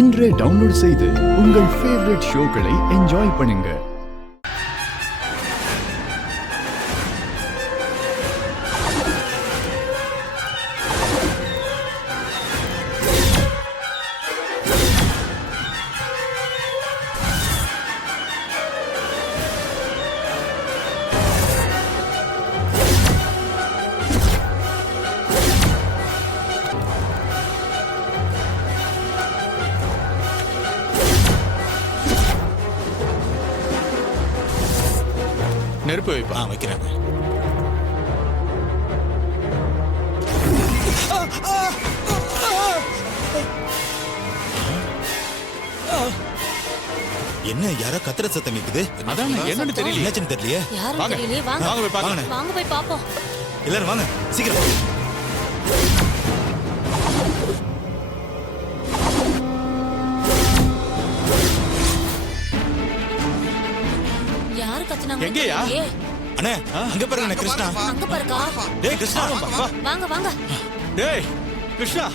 இன்றே டவுன்லோட் செய்து உங்கள் ஃபேவரட் ஷோக்களை என்ஜாய் பண்ணுங்க. நெருப்பு வைப்பா. வைக்கிறேன். என்ன யாரோ கத்திர சத்தம் கேக்குது? அதான் என்னன்னு தெரியல. என்னாச்சுன்னு தெரியலையே. யாரும் தெரியலையே. வாங்க வாங்க போய் பார்க்கலாம். வாங்க போய் பாப்போம். எல்லாரும் வாங்க சீக்கிரம். யாரு கத்துனாங்க? எங்கயா? அண்ணே அங்க பாருங்க கிருஷ்ணா. அங்க பாருக்கா. டேய் கிருஷ்ணா வாங்க வாங்க. டேய் கிருஷ்ணா